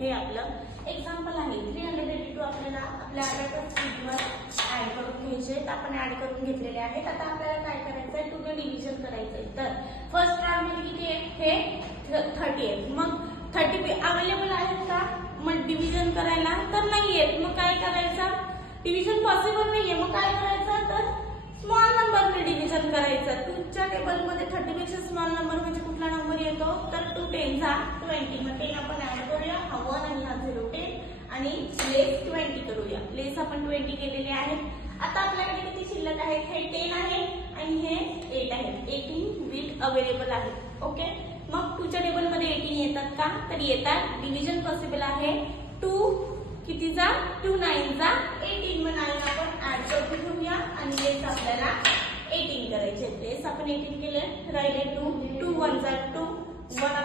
हे आपलं एक्झाम्पल आहे. 382 आपल्याला आपल्या अबॅकस शीटवर ऍड करून घ्यायचे. तर आपण ऍड करून घेतलेले आहेत. आता आपल्याला काय करायचं आहे, 2 ने डिव्हिजन करायचं आहे. तर फर्स्ट राउंड मध्ये किती आहे, हे 30 आहे. मग 30 अवेलेबल आहेत का मग डिव्हिजन करायला, तर नाही आहेत. मग काय करायचं, डिव्हिजन पॉसिबल नाहीये. मग काय करायचं, तर स्मॉल नंबरने डिव्हिजन करायचं. तुमच्या टेबलमध्ये 30 पेक्षा स्मॉल नंबर म्हणजे कुठला नंबर येतो, तर 2 10 चा 20. मग 10 आपण ऍड करूया, हा 1 आणि हा 0 10 आणि लेस 20 करूया. लेस आपण 20 केलेले आहेत. आता आपल्याकडे किती शिल्लक आहेत, हे 10 आहे आणि हे 8 आहे. 18 बिट अवेलेबल आहे. ओके, मग 2 च्या टेबलमध्ये 18 येतात का, तर येतात. डिव्हिजन पॉसिबल आहे. 2 कितीचा, 2 9 चा 18. मग 9 आपण ऍड करून घेऊया आणि लेस आपल्याला 18 करायचे. लेस आपण 18 केले, राहिले 2 2 1 चा 2 1